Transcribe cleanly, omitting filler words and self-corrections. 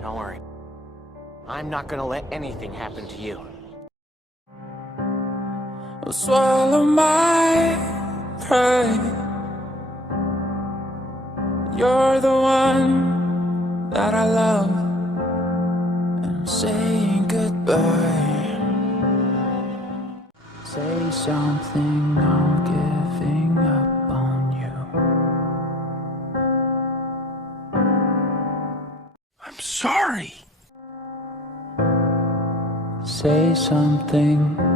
Don't worry. I'm not gonna let anything happen to you. I'll swallow my pride. You're the one that I love, and I'm saying goodbye. Say something, I'm giving up on you. I'm sorry. Say something.